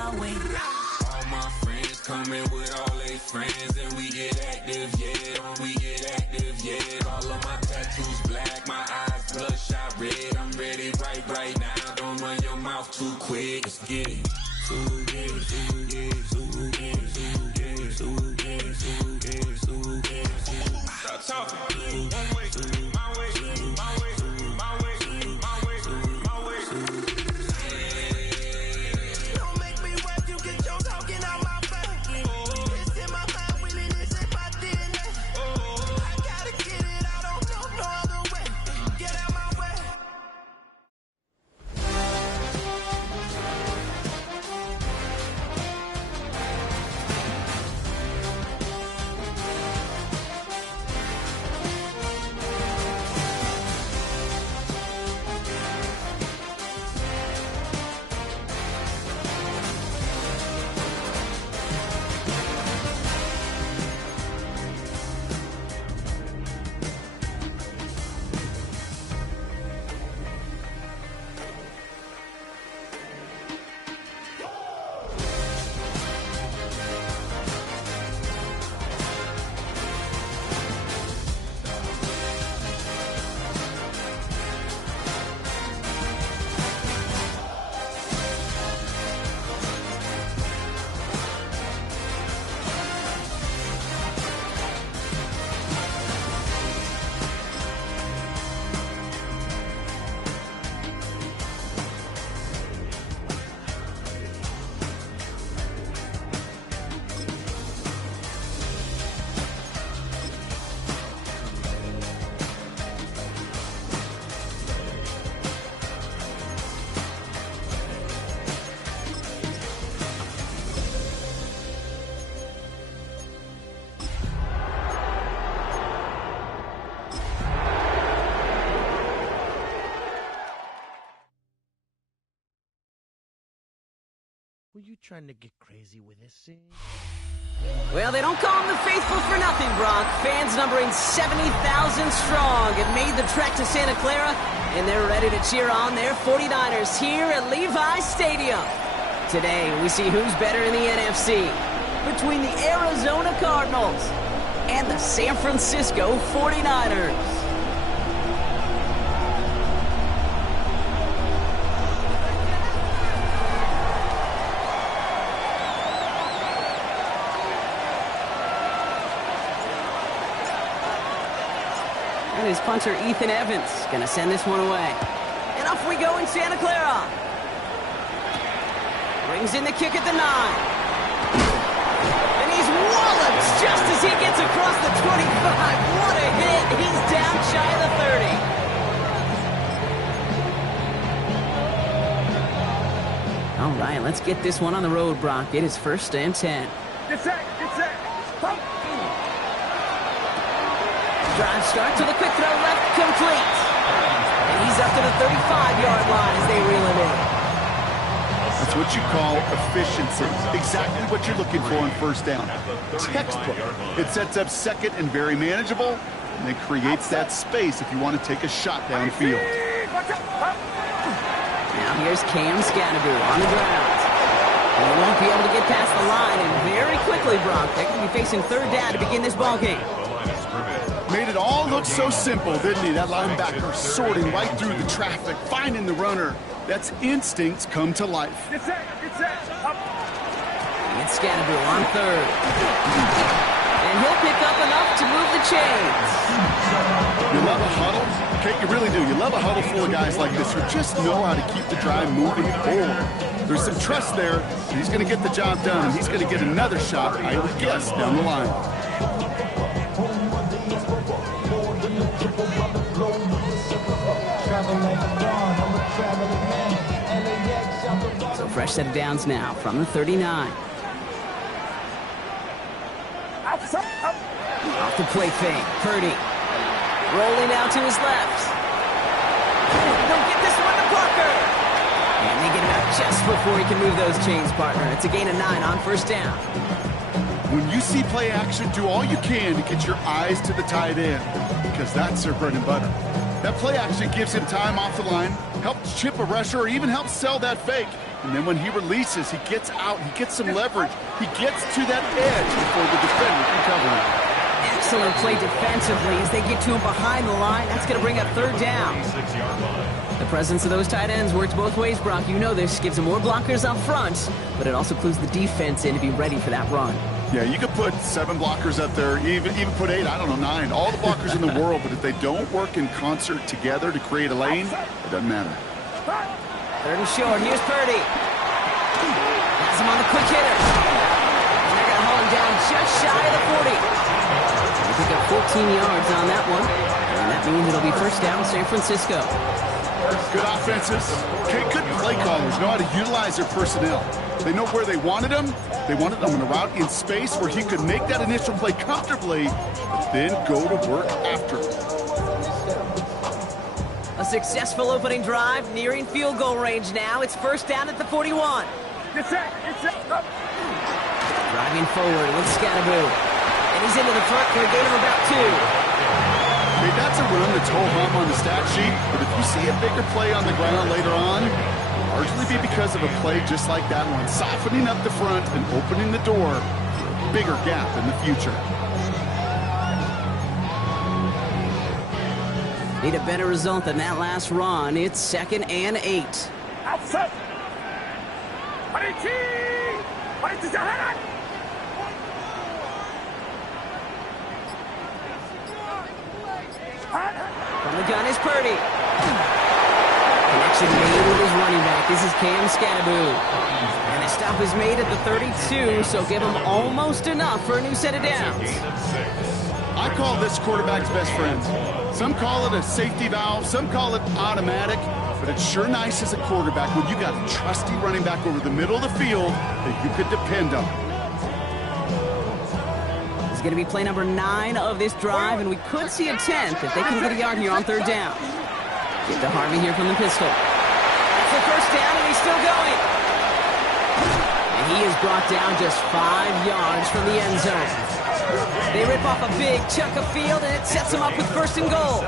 my way. All my friends coming with all their friends, and we get active, yeah. We get active, yeah. All of my tattoos black, my eyes bloodshot red. I'm ready right now. Don't run your mouth too quick. Let's get it. Stop talking. One way, my way, my way, my way, my way, my way. Don't make me work, you get your talking out my face. It's in my mind, willing, it's in my DNA. I gotta get it, I don't know no other way. Get out my way. Were you trying to get crazy with this scene? Well, they don't call them the faithful for nothing, Brock. Fans numbering 70,000 strong have made the trek to Santa Clara, and they're ready to cheer on their 49ers here at Levi's Stadium. Today, we see who's better in the NFC between the Arizona Cardinals and the San Francisco 49ers. And his punter, Ethan Evans, going to send this one away. And off we go in Santa Clara. Brings in the kick at the 9. And he's walloped just as he gets across the 25. What a hit. He's down shy of the 30. All right, let's get this one on the road, Brock. It is 1st and 10. Get set, get set. Drive start to the quick throw left, complete. And he's up to the 35-yard line as they reel it in. That's what you call efficiency. Exactly what you're looking for on 1st down. Textbook. It sets up 2nd and very manageable, and it creates that space if you want to take a shot downfield. Now here's Cam Scannaboo on the ground. He won't be able to get past the line, and very quickly, Brock, they're going to be facing 3rd down to begin this ballgame. Made it all look so simple, didn't he? That linebacker sorting right through the traffic, finding the runner. That's instincts come to life. Get set, up. It's Scannaboo on 3rd. And he'll pick up enough to move the chains. You love a huddle? Okay, you really do. You love a huddle full of guys like this who just know how to keep the drive moving forward. There's some trust there. He's going to get the job done, and he's going to get another shot, I would guess, down the line. So fresh set of downs now from the 39. Off the play fake, Purdy. Rolling out to his left. They'll get this one to Parker. And they get him out just before he can move those chains, partner. It's a gain of 9 on 1st down. When you see play action, do all you can to get your eyes to the tight end, because that's their bread and butter. That play action gives him time off the line, helps chip a rusher, or even helps sell that fake. And then when he releases, he gets out, he gets some leverage. He gets to that edge before the defender can cover him. Excellent play defensively as they get to him behind the line. That's going to bring up third down. The presence of those tight ends works both ways, Brock. You know this. Gives them more blockers up front, but it also clues the defense in to be ready for that run. Yeah, you could put 7 blockers up there, even put 8, I don't know, 9. All the blockers in the world, but if they don't work in concert together to create a lane, it doesn't matter. Third and short. Here's Purdy. Has him on the quick hitter. And they're going to haul him down just shy of the 40. They pick up 14 yards on that one. And that means it'll be first down San Francisco. Good offenses. Okay, good play callers know how to utilize their personnel. They know where they wanted him. They wanted him on a route in space where he could make that initial play comfortably, but then go to work after. A successful opening drive, nearing field goal range now. It's first down at the 41. Driving forward with Scatterboo. And he's into the front for a gain of about 2. Hey, that's a run that's ho-hum on the stat sheet, but if you see a bigger play on the ground later on, it'll largely be because of a play just like that one, softening up the front and opening the door for a bigger gap in the future. Need a better result than that last run. It's 2nd and 8. Outside. From the gun is Purdy. Connection made with his running back. This is Cam Scatterboo. And the stop is made at the 32, so give him almost enough for a new set of downs. I call this quarterback's best friend. Some call it a safety valve, some call it automatic, but it's sure nice as a quarterback when you got a trusty running back over the middle of the field that you could depend on. It's going to be play number 9 of this drive, and we could see a 10th if they can get a yard here on third down. Get to Harvey here from the pistol. That's the first down, and he's still going. And he is brought down just 5 yards from the end zone. They rip off a big chunk of field, and it sets them up with first and goal.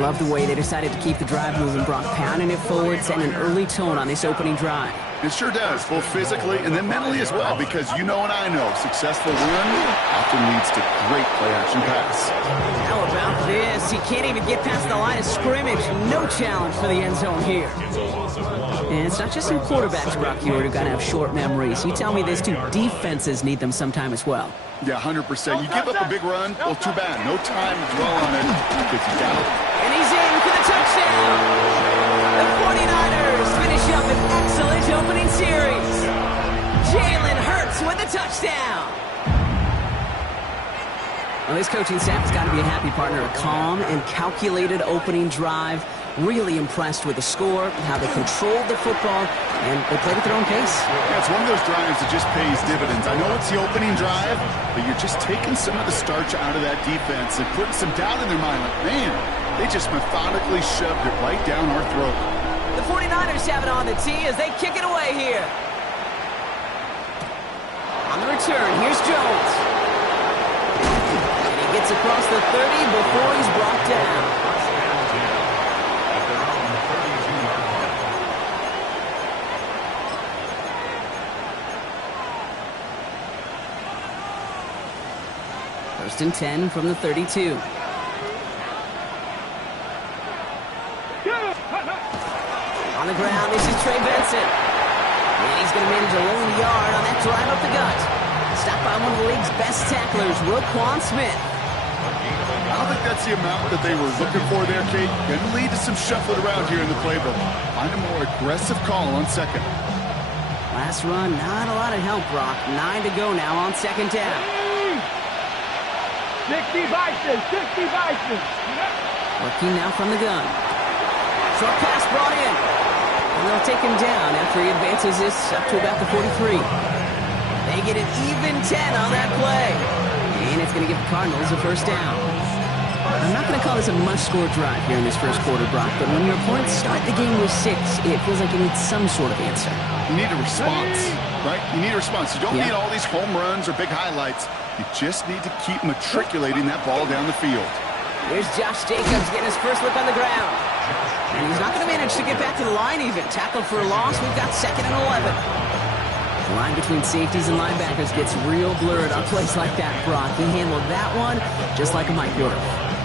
Love the way they decided to keep the drive moving, Brock, pounding it forward, setting an early tone on this opening drive. It sure does, both physically and then mentally as well, because you know and I know successful run often leads to great play-action pass. How about this? He can't even get past the line of scrimmage. No challenge for the end zone here. And it's not just some quarterbacks, Brock, here who are going to have short memories. You tell me this too, defenses need them sometime as well. Yeah, 100%. You give up a big run, well, too bad. No time to dwell on it because you got it. And he's in for the touchdown. The 49ers finish up an excellent opening series. Jalen Hurts with the touchdown. Well, this coaching staff has got to be a happy partner. A calm and calculated opening drive. Really impressed with the score, how they controlled the football, and they played at their own pace. Yeah, it's one of those drives that just pays dividends. I know it's the opening drive, but you're just taking some of the starch out of that defense and putting some doubt in their mind. Like, man, they just methodically shoved it right down our throat. The 49ers have it on the tee as they kick it away here. On the return, here's Jones. And he gets across the 30 before he's brought down. First and 10 from the 32. On the ground, this is Trey Benson. And he's going to manage a lone yard on that drive up the gut. Stopped by one of the league's best tacklers, Roquan Smith. I don't think that's the amount that they were looking for there, Kate. Going to lead to some shuffling around here in the playbook. Find a more aggressive call on second. Last run, not a lot of help, Brock. 9 to go now on second down. 60 Bison. Working now from the gun. Short pass brought in. And they'll take him down after he advances this up to about the 43. They get an even 10 on that play. And it's going to give the Cardinals a first down. I'm not going to call this a must-score drive here in this first quarter, Brock, but when your opponents start the game with 6, it feels like you need some sort of answer. You need a response, right? You need a response. You don't need all these home runs or big highlights. You just need to keep matriculating that ball down the field. Here's Josh Jacobs getting his first look on the ground. And he's not going to manage to get back to the line even. Tackled for a loss. We've got 2nd and 11. The line between safeties and linebackers gets real blurred on plays like that, Brock. He handled that one just like a Mike would.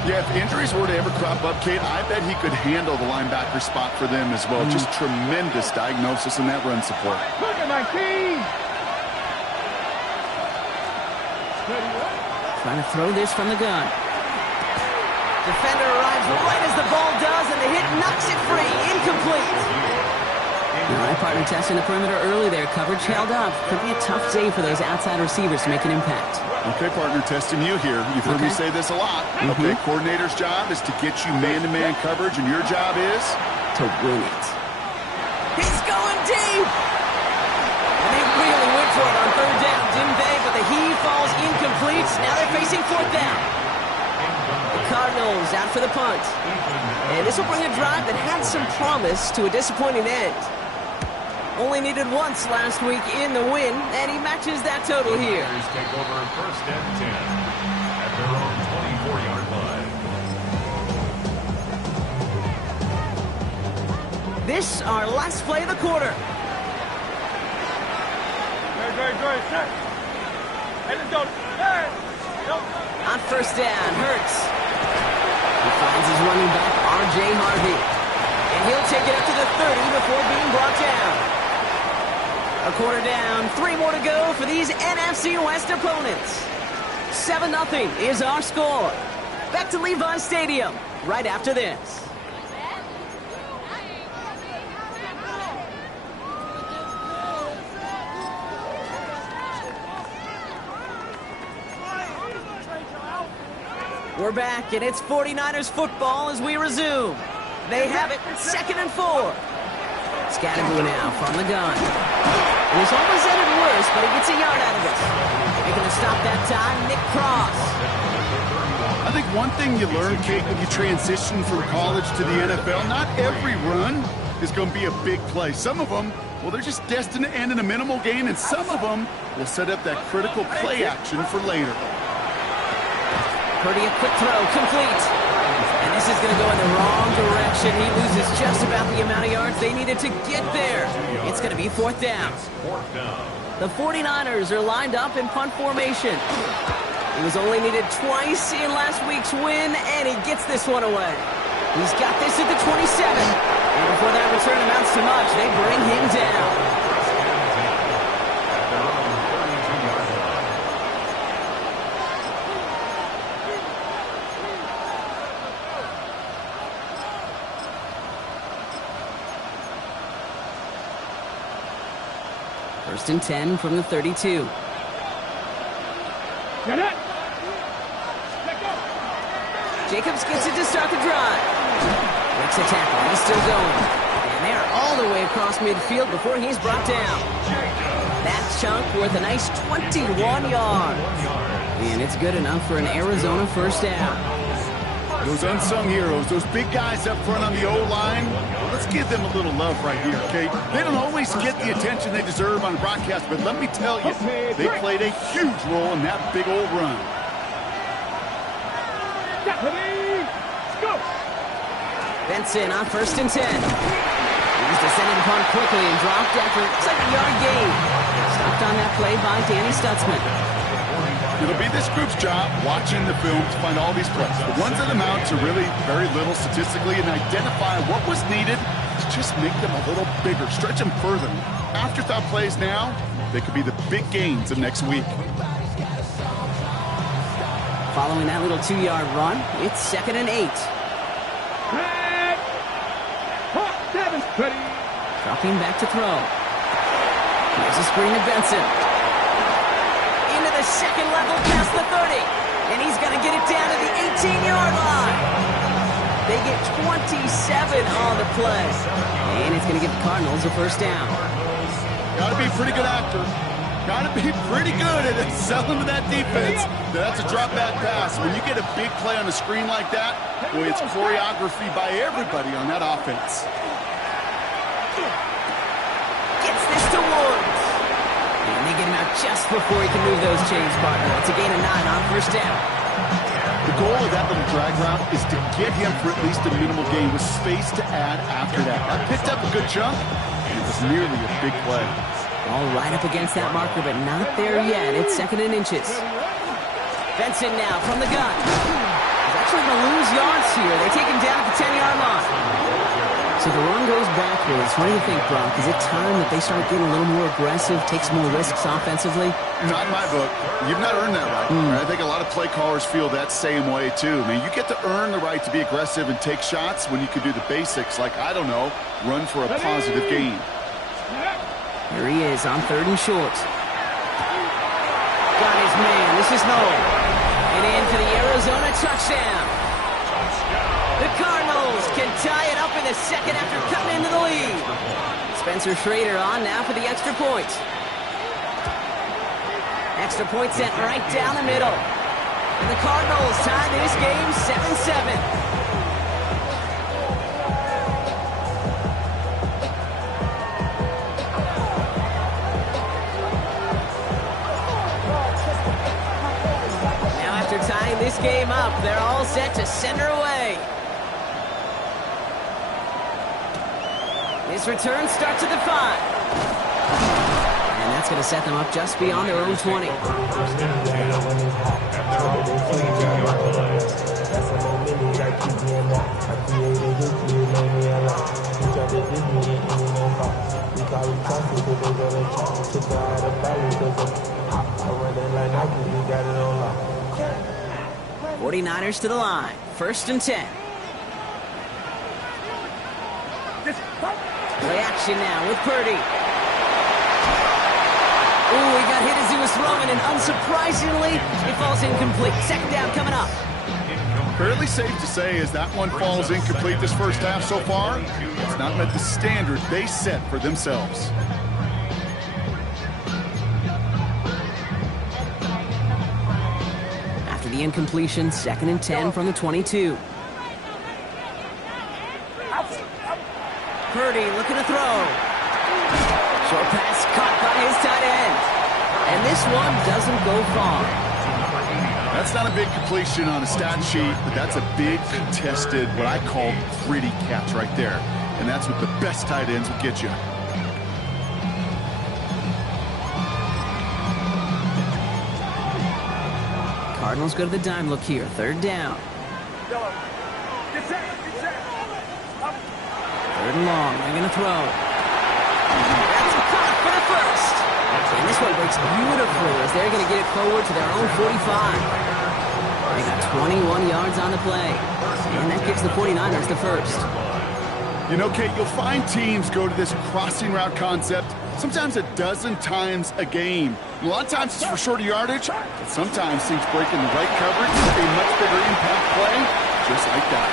Yeah, if injuries were to ever crop up, Kate, I bet he could handle the linebacker spot for them as well. Just tremendous diagnosis in that run support. Look at my team! Trying to throw this from the gun. Defender arrives right as the ball does, and the hit knocks it free. Incomplete. All right, partner testing the perimeter early there. Coverage held up. Could be a tough day for those outside receivers to make an impact. Okay, partner, testing you here. You've heard me say this a lot. Okay, coordinator's job is to get you man-to-man coverage, and your job is? To win it. He's going deep! And they really went for it on 3rd down, didn't they? But the heave falls incomplete. Now they're facing 4th down. The Cardinals out for the punt. And this will bring a drive that had some promise to a disappointing end. Only needed once last week in the win, and he matches that total here. Take over 1st and 10 at their own 24-yard line. This our last play of the quarter. Good, set. Hey, let's go. Hey. On 1st down, Hurts. He finds his running back, R.J. Harvey. And he'll take it up to the 30 before being brought down. A quarter down, 3 more to go for these NFC West opponents. 7-0 is our score. Back to Levi Stadium right after this. We're back, and it's 49ers football as we resume. They have it, 2nd and 4. Scatterboo now from the gun. And he's almost ended worse, but he gets a yard out of it. Making a stop that time, Nick Cross. I think one thing you learn, Kate, when you transition from college to the NFL, not every run is going to be a big play. Some of them, well, they're just destined to end in a minimal gain, and some of them will set up that critical play action for later. Purdy, a quick throw, complete. And this is going to go in the wrong direction. He loses just about the amount of yards they needed to get there. It's going to be 4th down. The 49ers are lined up in punt formation. He was only needed twice in last week's win, and he gets this one away. He's got this at the 27. And before that return amounts to much, they bring him down. First and 10 from the 32. Jacobs gets it to start the drive. Breaks a tackle. He's still going. And they're all the way across midfield before he's brought down. That chunk worth a nice 21 yards. And it's good enough for an Arizona 1st down. Those unsung heroes, those big guys up front on the O-line, let's give them a little love right here, okay? They don't always get the attention they deserve on broadcast, but let me tell you, they played a huge role in that big old run. Benson on 1st and 10. He's descended upon quickly and dropped after a 7-yard gain. Stopped on that play by Danny Stutzman. It'll be this group's job watching the film to find all these plays. The ones that amount to really very little statistically and identify what was needed to just make them a little bigger, stretch them further. Afterthought plays now, they could be the big gains of next week. Following that little 2-yard run, it's 2nd and 8. Dropping back to throw. Here's a screen to Benson. Into the 2nd level past the 30. And he's going to get it down to the 18-yard line. They get 27 on the play. And it's going to give the Cardinals a 1st down. Got to be a pretty good actor. Got to be pretty good at selling to that defense. That's a drop back pass. When you get a big play on a screen like that, boy, it's choreography by everybody on that offense. Gets this to Woods. And they get him out just before he can move those chains, partner. It's a gain of 9 on 1st down. The goal of that little drag route is to get him for at least a minimal gain with space to add after that. That picked up a good chunk, and it was nearly a big play. All right up against that marker, but not there yet. It's 2nd and inches. Benson now from the gun. He's actually going to lose yards here. They take him down at the 10-yard line. So the run goes backwards. What do you think, Brock? Is it time that they start getting a little more aggressive, take some more risks offensively? Not in my book. You've not earned that right. I think a lot of play callers feel that same way, too. I mean, you get to earn the right to be aggressive and take shots when you can do the basics, like, I don't know, run for a positive gain. Here he is on 3rd and short. Got his man. This is Noel. And in for the Arizona touchdown. The Cardinals can tie it up in the 2nd after cutting into the lead. Spencer Schrader on now for the extra point. Extra point sent right down the middle. And the Cardinals tie this game 7-7. Tying this game up, they're all set to send her away. This return starts at the 5. And that's going to set them up just beyond their own 20. First and 10 at their own 22-yard line. 49ers to the line. 1st and 10. Play action now with Purdy. Ooh, he got hit as he was throwing, and unsurprisingly, it falls incomplete. 2nd down coming up. Fairly safe to say as that one falls incomplete this first half so far, it's not met the standard they set for themselves. The incompletion, 2nd and 10 from the 22. Purdy looking to throw. Short pass caught by his tight end. And this one doesn't go far. That's not a big completion on a stat sheet, but that's a big contested, what I call gritty catch right there. And that's what the best tight ends will get you. Cardinals go to the dime look here. 3rd down. 3rd and long. They're going to throw. That's a caught for the 1st. And this one breaks beautifully as they're going to get it forward to their own 45. They got 21 yards on the play. And that gives the 49ers the 1st. You know, Kate, you'll find teams go to this crossing route concept sometimes a dozen times a game. A lot of times it's for shorter yardage, but sometimes teams breaking the right coverage with a much bigger impact play, just like that.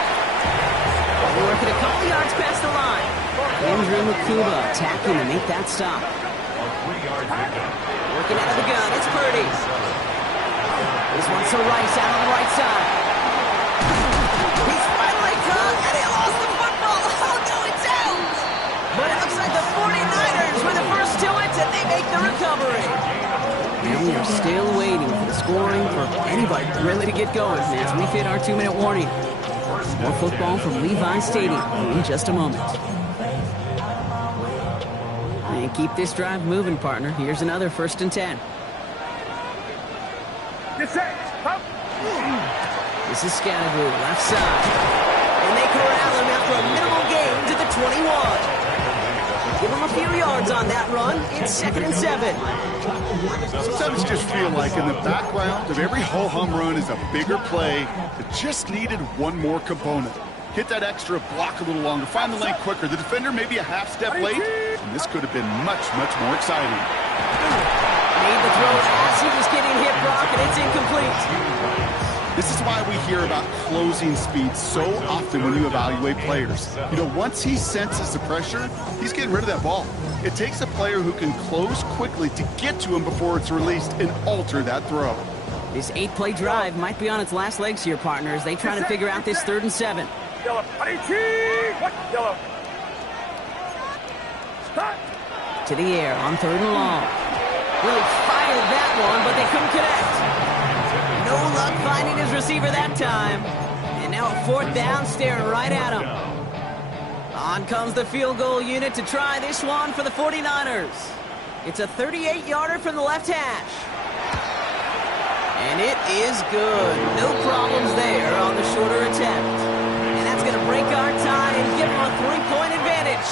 They're working a couple yards past the line. Andrew McCuba attacking to make that stop. Working out of the gun, it's Purdy. This one's to Rice out on the right side. He's finally caught, and he lost the football. Oh, no, it's out. But it looks like the 49ers were the first to it, and they make the recovery. And we are still waiting for the scoring for anybody really to get going as we hit our 2-minute warning. More football from Levi Stadium in just a moment. And keep this drive moving, partner. Here's another 1st and 10. This is Scatterboo, left side. And they corral him after a minimal gain to the 21. Give him a few yards on that run. It's 2nd and 7. Sometimes you just feel like in the background of every ho-hum run is a bigger play that just needed one more component. Hit that extra block a little longer, find the lane quicker. The defender maybe a half step late, and this could have been much, much more exciting. Made the throw as he was getting hit, Brock, and it's incomplete. This is why we hear about closing speed so often when you evaluate players. You know, once he senses the pressure, he's getting rid of that ball. It takes a player who can close quickly to get to him before it's released and alter that throw. This 8-play drive might be on its last legs here, partners. They try to figure out this 3rd and 7. To the air on 3rd and long. Really fired that one, but they couldn't connect. No luck finding his receiver that time. And now a fourth down staring right at him. On comes the field goal unit to try this one for the 49ers. It's a 38-yarder from the left hash. And it is good. No problems there on the shorter attempt. And that's going to break our tie and give them a 3-point advantage.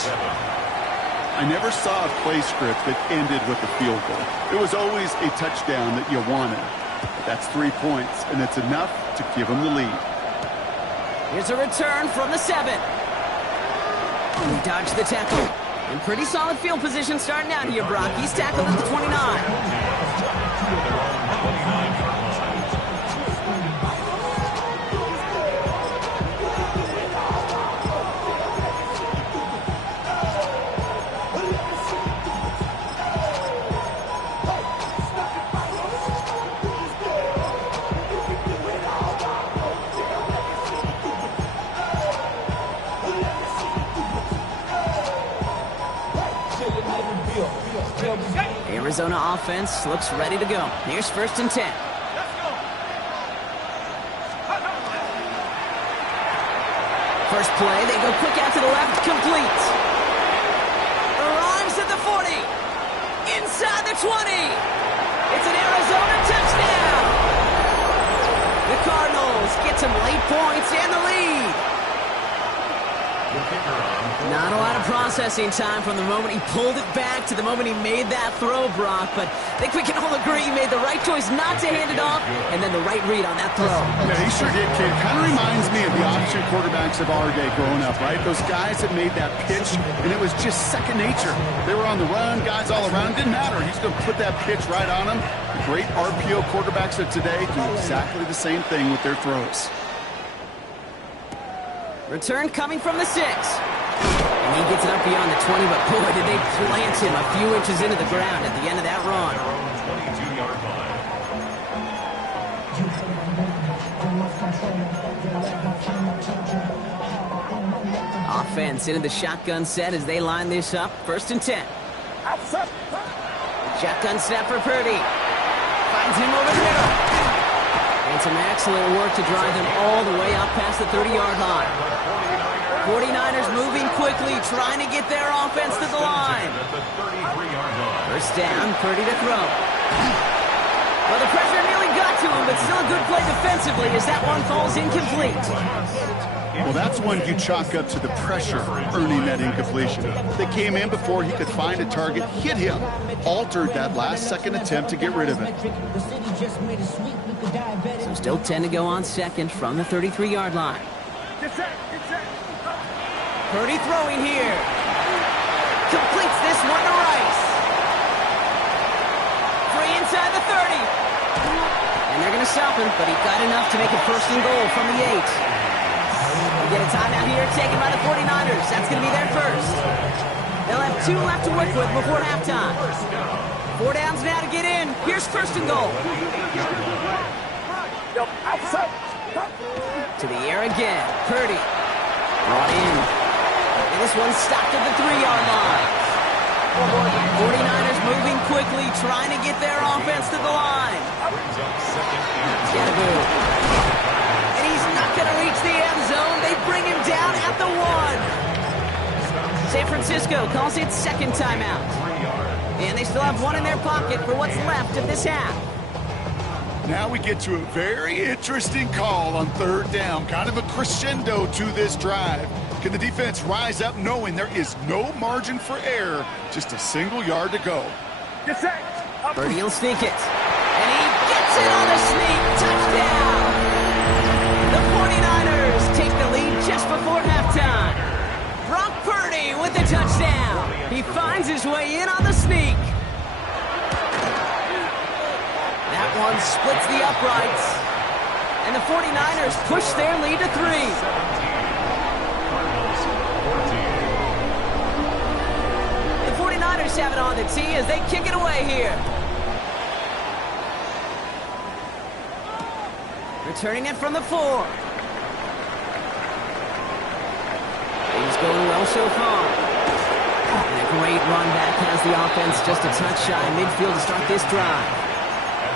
I never saw a play script that ended with a field goal. It was always a touchdown that you wanted. But that's 3 points, and it's enough to give them the lead. Here's a return from the 7. He dodged the tackle. In pretty solid field position starting out here, Brock. He's tackled at the 29. Arizona offense looks ready to go. Here's 1st and 10. First play, they go quick out to the left, complete. Arrives at the 40. Inside the 20. It's an Arizona touchdown. The Cardinals get some late points and the lead. Not a lot of processing time from the moment he pulled it back to the moment he made that throw, Brock. But I think we can all agree he made the right choice not to hand it off, and then the right read on that throw. Yeah, he sure did, kid. Kind of reminds me of the option quarterbacks of our day growing up, right? Those guys that made that pitch, and it was just second nature. They were on the run, guys all around. Didn't matter. He's going to put that pitch right on them. The great RPO quarterbacks of today do exactly the same thing with their throws. Return coming from the 6. And he gets it up beyond the 20, but boy, did they plant him a few inches into the ground at the end of that run. 22-yard line. Offense into the shotgun set as they line this up. 1st and 10. Shotgun snap for Purdy. Finds him over the middle. And some excellent work to drive him all the way up past the 30-yard line. 49ers moving quickly, trying to get their offense to the line. First down, Purdy to throw. Well, the pressure nearly got to him, but still a good play defensively as that one falls incomplete. Well, that's one you chalk up to the pressure earning that incompletion. They came in before he could find a target, hit him, altered that last-second attempt to get rid of it. So still 10 to go on second from the 33-yard line. Purdy throwing here. Completes this one to Rice. Free inside the 30. And they're going to stop him, but he got enough to make it 1st and goal from the 8. We get a timeout here taken by the 49ers. That's going to be their first. They'll have 2 left to work with before halftime. 4 downs now to get in. Here's 1st and goal. To the air again. Purdy. Brought in. And this one's stopped at the 3-yard line. 49ers moving quickly, trying to get their offense to the line. Scatterboo. And he's not going to reach the end zone. They bring him down at the 1. San Francisco calls it 2nd timeout. And they still have 1 in their pocket for what's left of this half. Now we get to a very interesting call on 3rd down. Kind of a crescendo to this drive. Can the defense rise up knowing there is no margin for error? Just a single yard to go. Purdy will sneak it. And he gets it on a sneak. Touchdown! The 49ers take the lead just before halftime. Brock Purdy with the touchdown. He finds his way in on the sneak. That one splits the uprights. And the 49ers push their lead to 3. The 49ers have it on the tee as they kick it away here. Returning it from the 4. He's going well so far. And a great run back has the offense just a touch shy midfield to start this drive.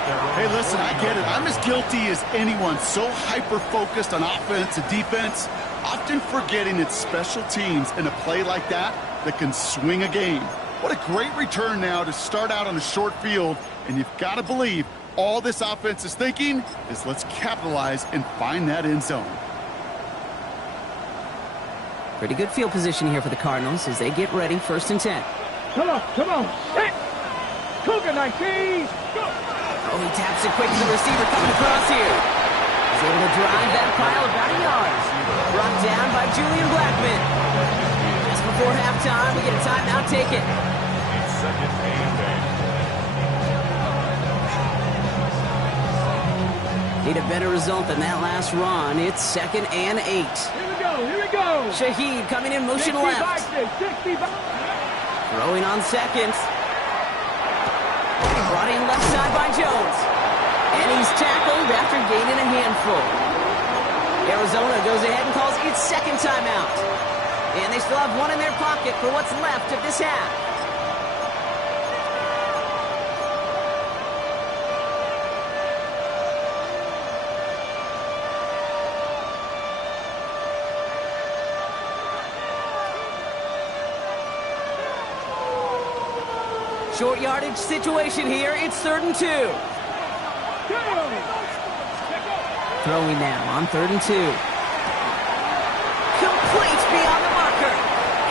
Hey, listen, I get it. I'm as guilty as anyone. So hyper-focused on offense and defense, often forgetting it's special teams in a play like that that can swing a game. What a great return now to start out on a short field, and you've got to believe all this offense is thinking is let's capitalize and find that end zone. Pretty good field position here for the Cardinals as they get ready, 1st and 10. Come on, set! Cougar 19, go! Oh, he taps it quick to the receiver coming across here. He's able to drive that pile about a yard. Brought down by Julian Blackman. Just before halftime, we get a timeout taken. It's 2nd and 8. Need a better result than that last run. It's 2nd and 8. Here we go! Shaheed coming in motion left. 65. Throwing on 2nd. Brought in left side by Jones. And he's tackled after gaining a handful. Arizona goes ahead and calls its 2nd timeout. And they still have one in their pocket for what's left of this half. Short yardage situation here. It's 3rd and 2. Throwing now on 3rd and 2. Complete beyond the marker.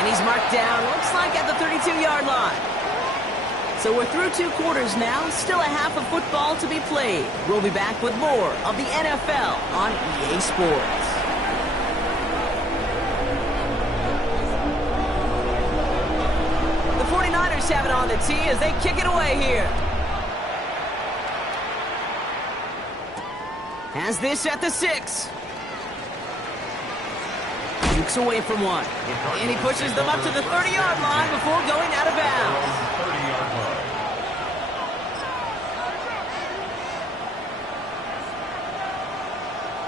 And he's marked down, looks like at the 32-yard line. So we're through 2 quarters now. Still a half of football to be played. We'll be back with more of the NFL on EA Sports. The 49ers have it on the tee as they kick it away here. Has this at the 6. Dukes away from one. And he pushes them up to the 30-yard line before going out of bounds. 30-yard line.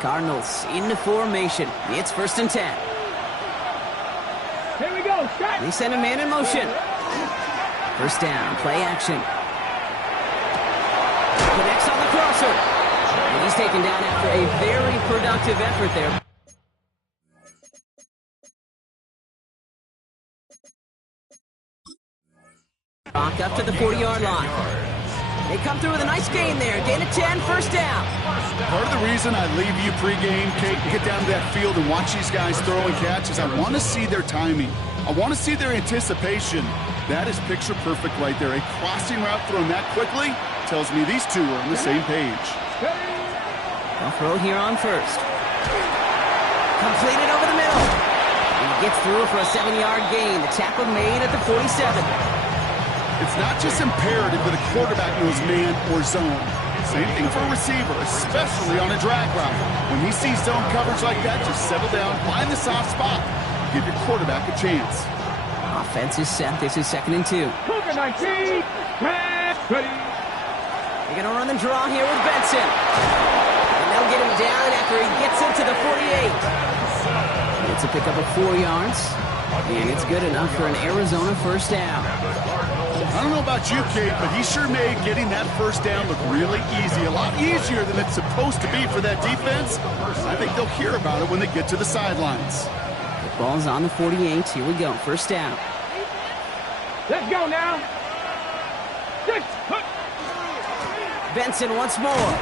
Cardinals into formation. It's 1st and 10. Here we go, strike! They send a man in motion. 1st down, play action. Connects on the crosser. And he's taken down after a very productive effort there. Rock up to the 40-yard line. They come through with a nice gain there. Gain of 10, 1st down. Part of the reason I leave you pregame, Kate, get down to that field and watch these guys throw and catch is I want to see their timing. I want to see their anticipation. That is picture perfect right there. A crossing route thrown that quickly tells me these two are on the same page. They'll throw here on 1st. Completed over the middle. And he gets through for a 7-yard gain. The tackle made at the 47. It's not just imperative that a quarterback knows man or zone. Same thing for a receiver, especially on a drag route. When he sees zone coverage like that, just settle down, find the soft spot. Give your quarterback a chance. Offense is set. This is 2nd and 2. Cougar 19, ready. They're going to run the draw here with Benson. And they'll get him down after he gets into the 48. It's a pickup of 4 yards. And it's good enough for an Arizona 1st down. I don't know about you, Kate, but he sure made getting that 1st down look really easy. A lot easier than it's supposed to be for that defense. I think they'll hear about it when they get to the sidelines. The ball's on the 48. Here we go. 1st down. Let's go now. Benson once more.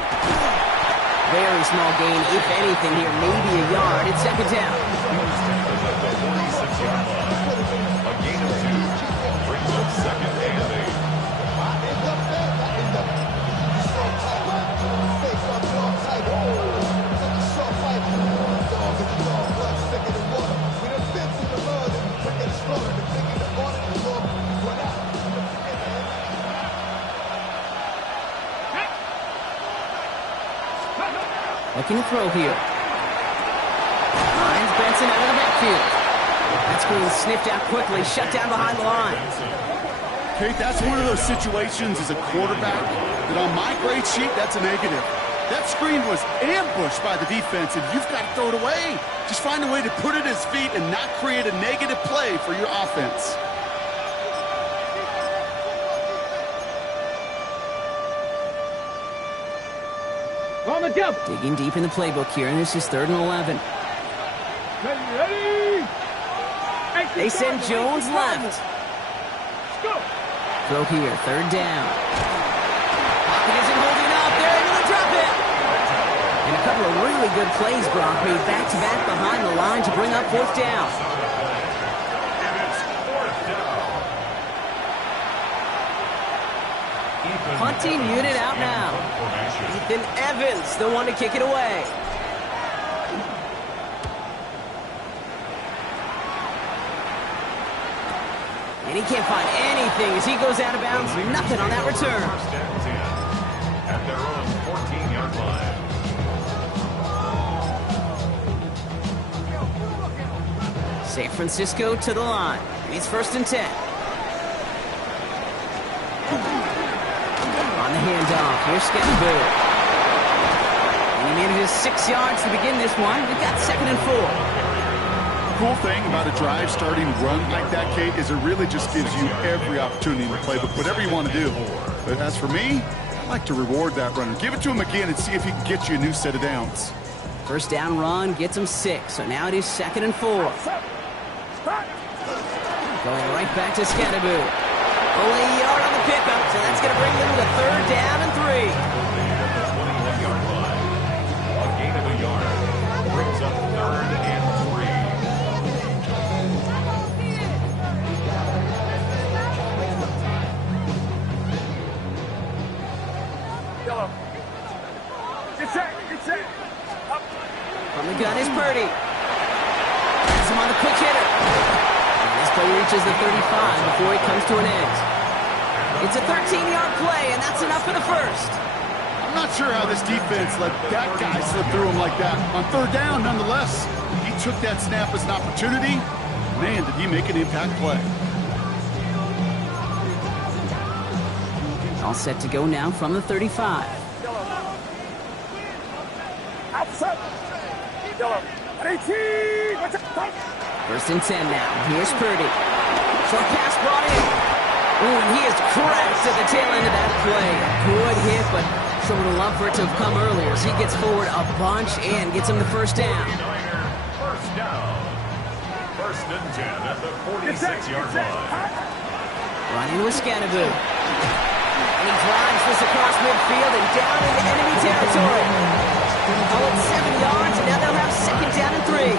Very small gain, if anything here. Maybe a yard. It's 2nd down. A gain of 2 brings up 2nd and 8. Looking to throw here. Finds Benson out of the backfield. That screen sniffed out quickly, shut down behind the line. Kate, that's one of those situations as a quarterback that on my grade sheet, that's a negative. That screen was ambushed by the defense, and you've got to throw it away. Just find a way to put it at his feet and not create a negative play for your offense. On the jump. Digging deep in the playbook here, and this is 3rd and 11. Ready. They send Jones left. Let's go. Throw here, 3rd down. Pocket isn't holding up. They're able to drop it. And a couple of really good plays, Brock, made back-to-back behind the line to bring up 4th down. And it's 4th down. Punting unit out now. Ethan Evans, the one to kick it away. And he can't find anything as he goes out of bounds. Nothing on that return. First and 10 at their own 14-yard line. San Francisco to the line. It's 1st and 10. On the handoff, here's Scatterboo. And he manages 6 yards to begin this one. We've got 2nd and 4. Cool thing about a drive starting run like that, Kate, is it really just gives you every opportunity in the playbook, whatever you want to do. But as for me, I like to reward that runner. Give it to him again and see if he can get you a new set of downs. 1st down run gets him 6. So now it is 2nd and 4. Going right back to Scatterboo. Only a yard on the pickup, so that's going to bring them to 3rd down and 3. 21-yard line. A gain of a yard brings up 3rd and 3. Get set. From the gun is Purdy. Has him on the quick hitter. And this play reaches the 35 before he comes to an end. It's a 13-yard play, and that's enough for the 1st. I'm not sure how this defense let that guy slip through him like that. On 3rd down, nonetheless, he took that snap as an opportunity. Man, did he make an impact play. All set to go now from the 35. Outside. 18. 1st and 10 now. Here's Purdy. Short pass brought in. Ooh, and he is cracked at the tail end of that play. Good hit, but sure would have loved for it to have come earlier as he gets forward a bunch and gets him the 1st down. 1st down. 1st and 10 at the 46-yard line. Running with Scatterboo. And he drives this across midfield and down into enemy territory. Oh, it's 7 yards, and now they'll have 2nd down and 3.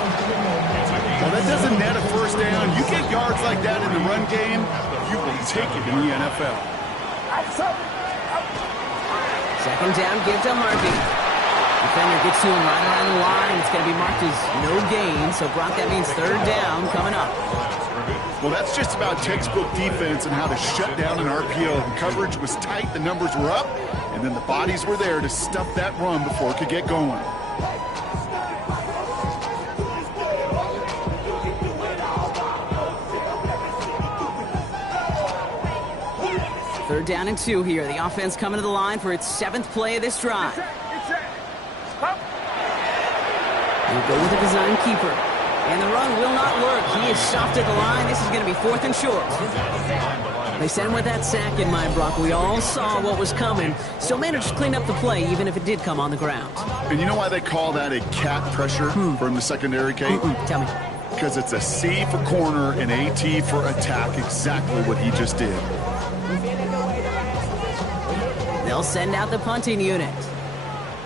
Well, that doesn't net a 1st down. You get yards like that in the run game, you will take it in the NFL. 2nd down, give to Harvey. Defender gets to him right around the line. It's going to be marked as no gain, so Brock, that means 3rd down coming up. Well, that's just about textbook defense and how to shut down an RPO. The coverage was tight, the numbers were up, and then the bodies were there to stuff that run before it could get going. Third down and 2 here. The offense coming to the line for its 7th play of this drive. We'll go with a design keeper. And the run will not work. He is soft at the line. This is going to be 4th and short. They sent him with that sack in mind, Brock. We all saw what was coming. Still managed to clean up the play, even if it did come on the ground. And you know why they call that a cat pressure from the secondary, Kate? Tell me. Because it's a C for corner and a T for attack. Exactly what he just did. They'll send out the punting unit.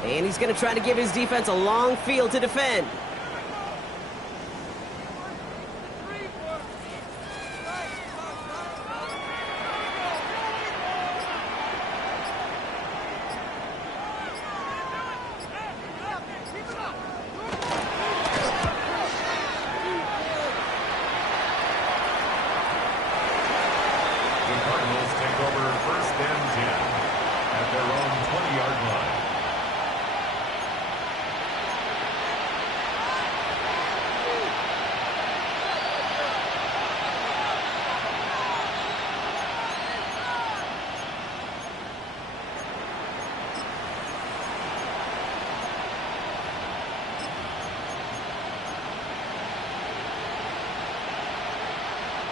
And he's going to try to give his defense a long field to defend. The Cardinals take over 1st and 10 at their own 20-yard line.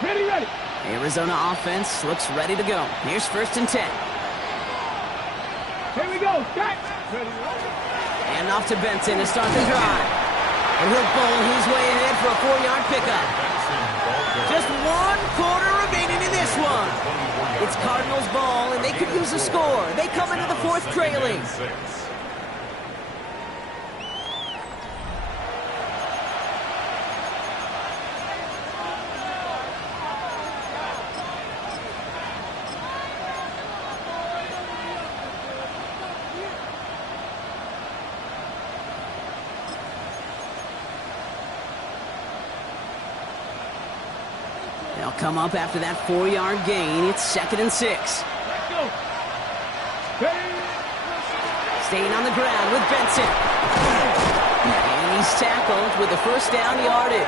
Ready. Arizona offense looks ready to go. Here's 1st and 10. Here we go. Back. Ready. And off to Benson to start the drive. And he'll bowl his way ahead for a 4-yard pickup. Just 1 quarter remaining in this one. It's Cardinals ball, and they could use a score. They come into the 4th trailing. They'll come up after that 4-yard gain. It's 2nd and 6. Staying on the ground with Benson. And he's tackled with the first down yardage.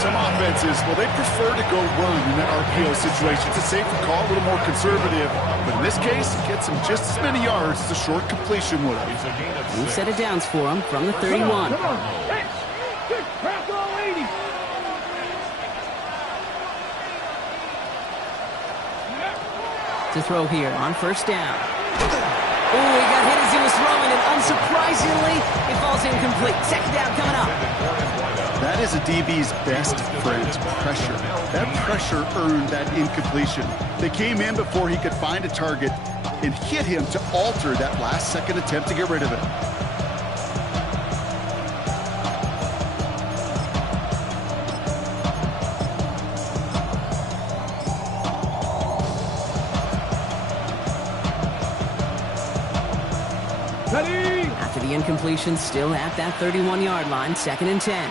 Some offenses, well, they prefer to go run in that RPO situation. It's a safer call, a little more conservative. But in this case, it gets him just as many yards as a short completion would have. New set of downs for him from the 31. Come on. Hey, crack all 80. To throw here on first down. Oh, he got hit as he was throwing, and unsurprisingly, it falls incomplete. 2nd down coming up. That is a DB's best friend, pressure. That pressure earned that incompletion. They came in before he could find a target and hit him to alter that last-second attempt to get rid of it. After the incompletion, still at that 31-yard line, 2nd and 10.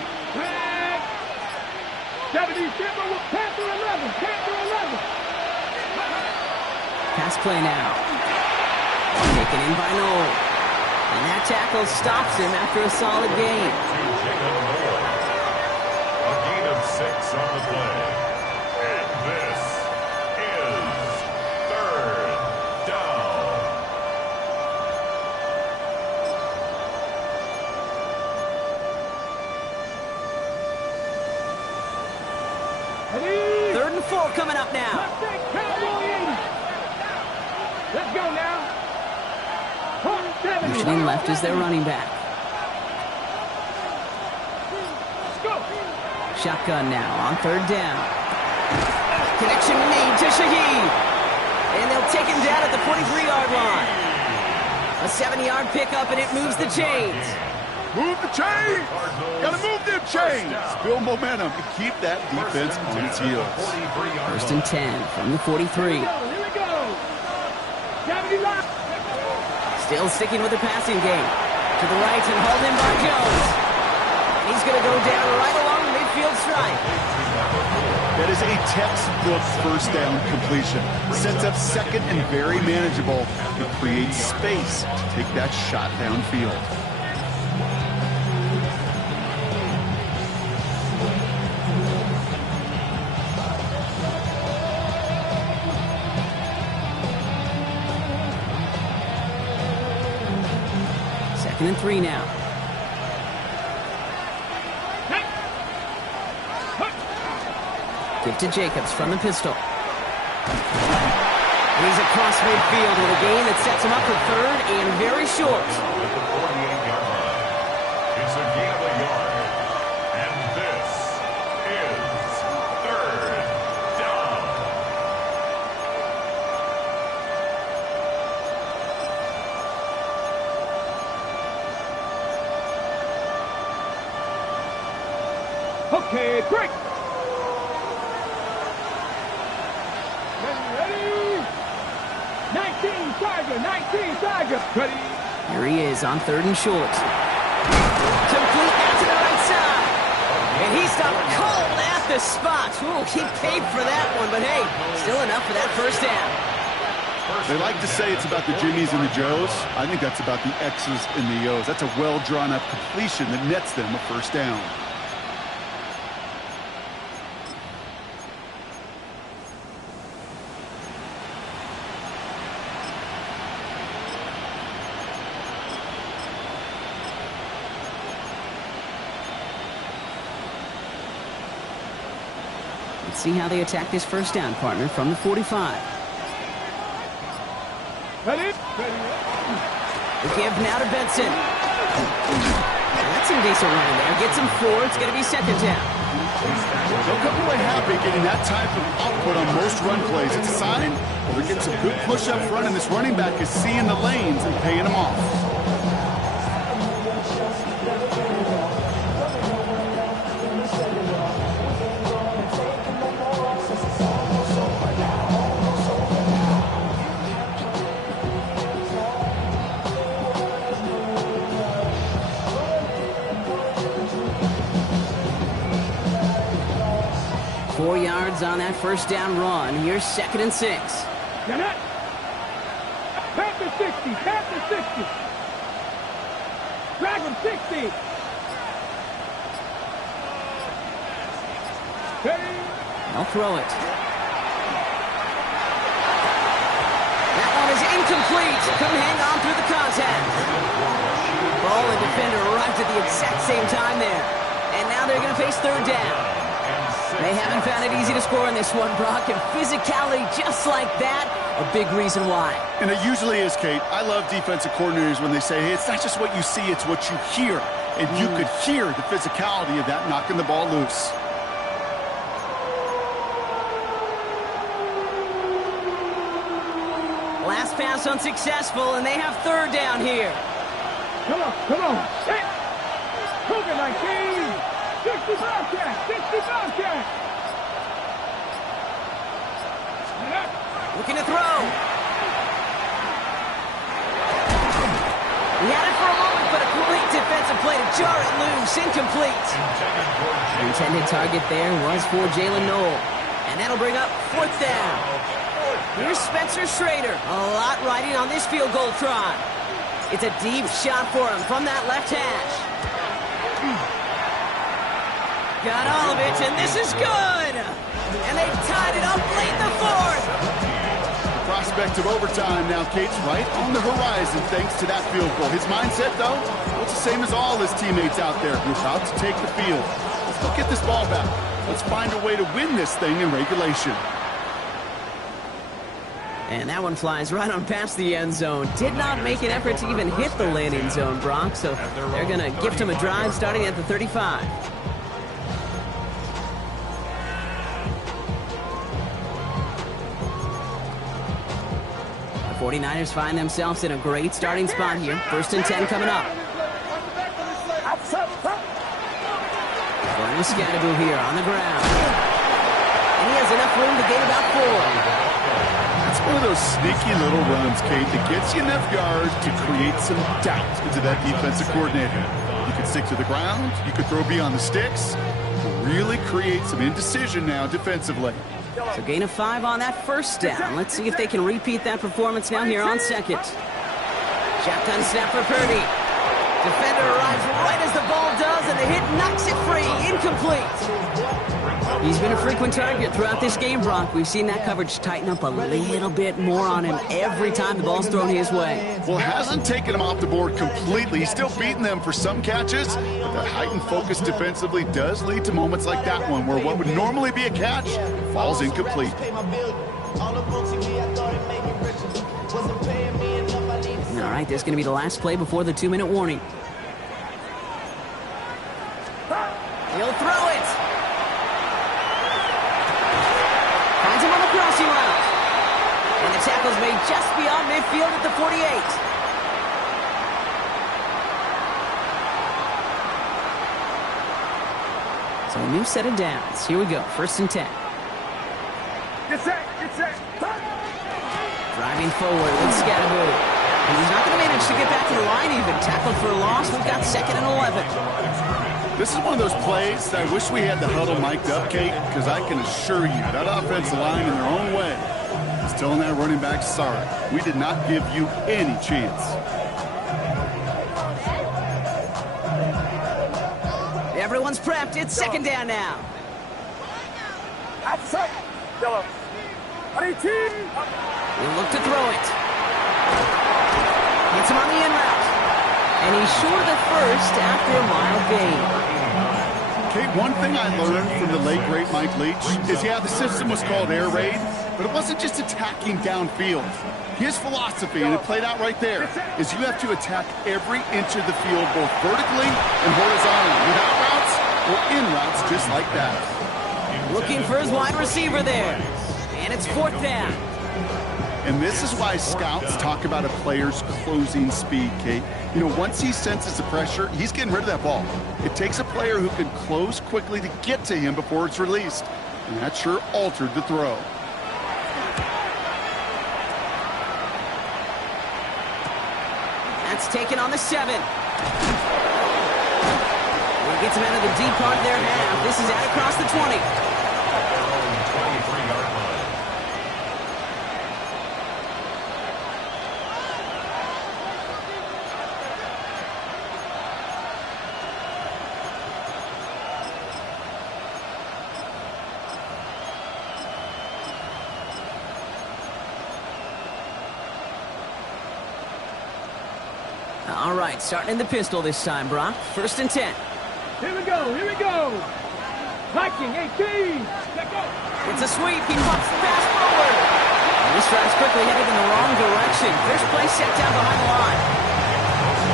Pass play now. Taken in by Noel. And that tackle stops him after a solid gain. A gain of 6 on the play. And this is 3rd down. Ready? 3rd and 4 coming up now. Let's go now. Motioning left is their running back. Let's go. Shotgun now on 3rd down. Connection made to Shaheed. And they'll take him down at the 43-yard line. A 7-yard pickup, and it moves the chains. Move the chains! Gotta move them chains! Build momentum and keep that defense on its heels. 1st and 10 from the 43. Here we go. Still sticking with the passing game. To the right and hauled in by Jones. And he's going to go down right along the midfield stripe. That is a textbook first down completion. Sets up 2nd and very manageable. It creates space to take that shot downfield. And 3 now. Give to Jacobs from the pistol. And he's across midfield with a gain that sets him up for 3rd and very short. At the 48-yard line. It's a gain of a yard. And this is 3rd down. Okay, break. Ready? 19 Tiger. Ready? Here he is on 3rd and short. Complete out to the right side. And he stopped cold at the spot. Ooh, he paid for that one, but hey, still enough for that first down. They like to say it's about the Jimmies and the Joes. I think that's about the X's and the O's. That's a well-drawn-up completion that nets them a first down. Let's see how they attack this first down, partner, from the 45. Ready? The give now to Benson. That's some decent running there. Gets him 4. It's going to be second down. They'll come away happy getting that type of output on most run plays. It's a sign that they're getting some good push up front, and this running back is seeing the lanes and paying them off. On that first down run. Here's 2nd and 6. Panther 60. Panther 60. Dragon 60. I'll throw it. That one is incomplete. Couldn't hang on through the contact. Ball and defender arrived at the exact same time there. And now they're going to face third down. They haven't found it easy to score in this one, Brock, and physicality just like that, a big reason why. And it usually is, Kate. I love defensive coordinators when they say, hey, it's not just what you see, it's what you hear. And you could hear the physicality of that knocking the ball loose. Last pass unsuccessful, and they have third down here. Come on. Hit. Cougar 19. 60 Bobcat! 60 Bobcat! Looking to throw. He had it for a moment, but a great defensive play to jar it loose. Incomplete. The intended target there was for Jalen Noel. And that'll bring up 4th down. Here's Spencer Schrader. A lot riding on this field goal try. It's a deep shot for him from that left hash. Got all of it, and this is good! And they tied it up late in the 4th! The prospect of overtime now, Kate's right on the horizon thanks to that field goal. His mindset, though, well, it's the same as all his teammates out there. We're about to take the field. Let's go get this ball back. Let's find a way to win this thing in regulation. And that one flies right on past the end zone. Did not make an effort to even hit the landing zone, Brock, so they're going to gift him a drive starting at the 35. The 49ers find themselves in a great starting spot here. 1st and 10 coming up. Glenn Scatteroo here on the ground. And he has enough room to gain about 4. That's one of those sneaky little runs, Kate, that gets you enough yards to create some doubt into that defensive coordinator. You can stick to the ground, you could throw beyond the sticks, really create some indecision now defensively. So gain of 5 on that first down. Let's see if they can repeat that performance now here on second. Shotgun snap for Purdy. Defender arrives right as the ball does, and the hit knocks it free. Incomplete. He's been a frequent target throughout this game, Brock. We've seen that coverage tighten up a little bit more on him every time the ball's thrown his way. Well, it hasn't taken him off the board completely. He's still beating them for some catches, but that heightened focus defensively does lead to moments like that one where what would normally be a catch falls incomplete. All right, this is going to be the last play before the 2-minute warning. He'll throw it. Finds him on the crossing route. And the tackle's made just beyond midfield at the 48. So a new set of downs. Here we go. 1st and 10. Get set. Driving forward with Scatteroo. And he's not going to manage to get back to the line even. Tackled for a loss. We've got 2nd and 11. This is one of those plays that I wish we had the huddle mic'd up, Kate, because I can assure you that offensive line in their own way is telling that running back, sorry, we did not give you any chance. Everyone's prepped. It's 2nd down now. Outside. Yellow. He'll look to throw it. Hits him on the in route. And he's short of the first after a mild gain. Kate, one thing I learned from the late, great Mike Leach is, yeah, the system was called air raid, But it wasn't just attacking downfield. His philosophy, and it played out right there, is you have to attack every inch of the field, both vertically and horizontally, without routes or in routes, just like that. Looking for his wide receiver there. And it's 4th down. And this is why scouts talk about a player's closing speed, Kate. You know, once he senses the pressure, he's getting rid of that ball. It takes a player who can close quickly to get to him before it's released. And that sure altered the throw. That's taken on the 7. He gets him out of the deep part of their half. This is out across the 20. 23-yard line. All right, starting in the pistol this time, Brock. 1st and 10. Here we go, here we go. Viking 18. Let's go. It's a sweep. He pops the pass forward. And this drive's quickly headed in the wrong direction. First play set down behind the line.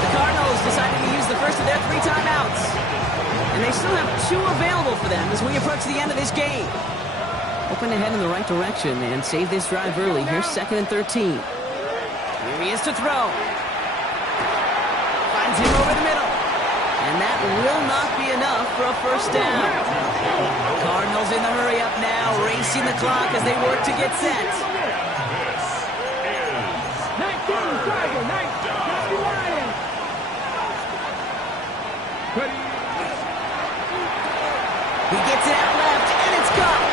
The Cardinals decided to use the first of their 3 timeouts. And they still have 2 available for them as we approach the end of this game. Hoping to head in the right direction and save this drive early. Here's 2nd and 13. Here he is to throw. Finds him over the middle. And that will not be enough for a 1st down. Cardinals in the hurry up now, racing the clock as they work to get set. This is 19, Tiger, 19, Lions. Ready. He gets it out left, and it's caught.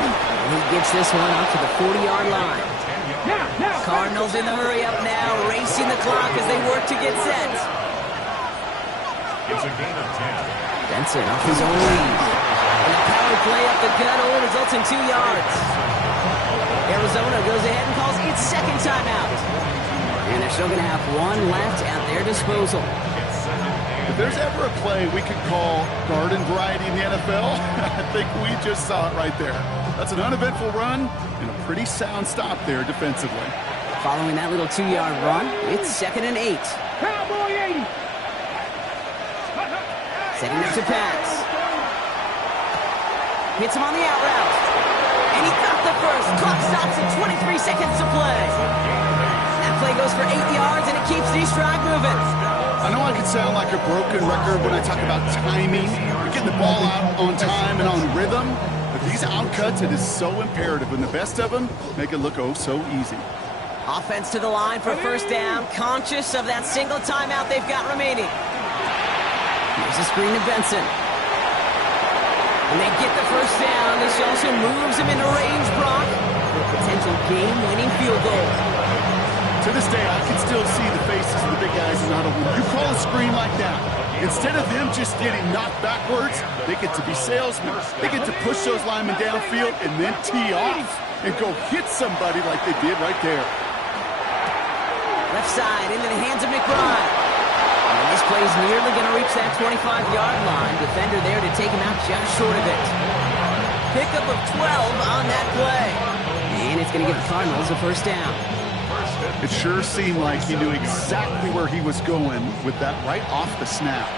And he gets this one out to the 40-yard line. Now. Cardinals in the hurry up now, racing the clock as they work to get set. It's a gain of 10. Benson off his own lead. And a power play up the gut only results in 2 yards. Arizona goes ahead and calls its 2nd timeout. And they're still going to have 1 left at their disposal. If there's ever a play we could call garden variety in the NFL, I think we just saw it right there. That's an uneventful run and a pretty sound stop there defensively. Following that little 2-yard run, it's 2nd and 8. Cowboy 80. Setting up to pass. Hits him on the out route. And he got the first. Clock stops at 23 seconds to play. That play goes for 8 yards, and it keeps this drive moving. I know I can sound like a broken record when I talk about timing, getting the ball out on time and on rhythm, but these outcuts, it is so imperative, and the best of them make it look oh so easy. Offense to the line for 1st down, conscious of that single timeout they've got remaining. Here's a screen to Benson. And they get the 1st down. This also moves him into range, Brock, for a potential game-winning field goal. To this day, I can still see the faces of the big guys in the huddle. When you call a screen like that, instead of them just getting knocked backwards, they get to be salesmen. They get to push those linemen downfield and then tee off and go hit somebody like they did right there. Left side into the hands of McBride. And this play is nearly going to reach that 25-yard line. Defender there to take him out just short of it. Pickup of 12 on that play. And it's going to give the Cardinals a 1st down. It sure seemed like he knew exactly where he was going with that right off the snap.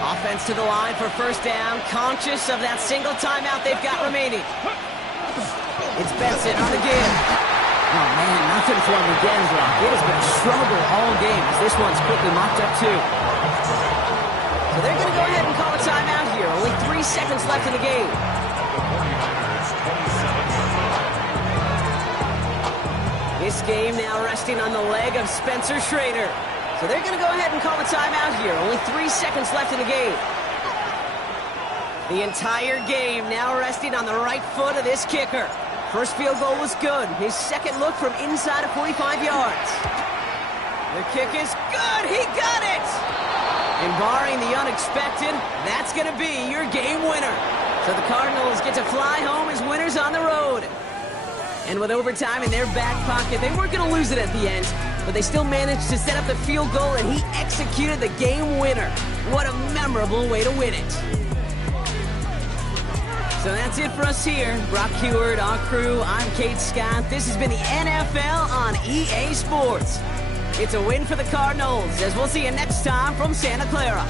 Offense to the line for 1st down, conscious of that single timeout they've got remaining. It's Benson on the give. Oh, man, nothing for him again, Brock. It has been a struggle all game as this one's quickly mocked up, too. So they're going to go ahead and call a timeout here. Only 3 seconds left in the game. This game now resting on the leg of Spencer Schrader. So they're going to go ahead and call a timeout here. Only 3 seconds left in the game. The entire game now resting on the right foot of this kicker. First field goal was good. His 2nd look from inside of 45 yards. The kick is good. He got it! And barring the unexpected, that's going to be your game winner. So the Cardinals get to fly home as winners on the road. And with overtime in their back pocket, they weren't going to lose it at the end, but they still managed to set up the field goal, and he executed the game winner. What a memorable way to win it. So that's it for us here. Brock Heward, our crew, I'm Kate Scott. This has been the NFL on EA Sports. It's a win for the Cardinals, as we'll see you next time from Santa Clara.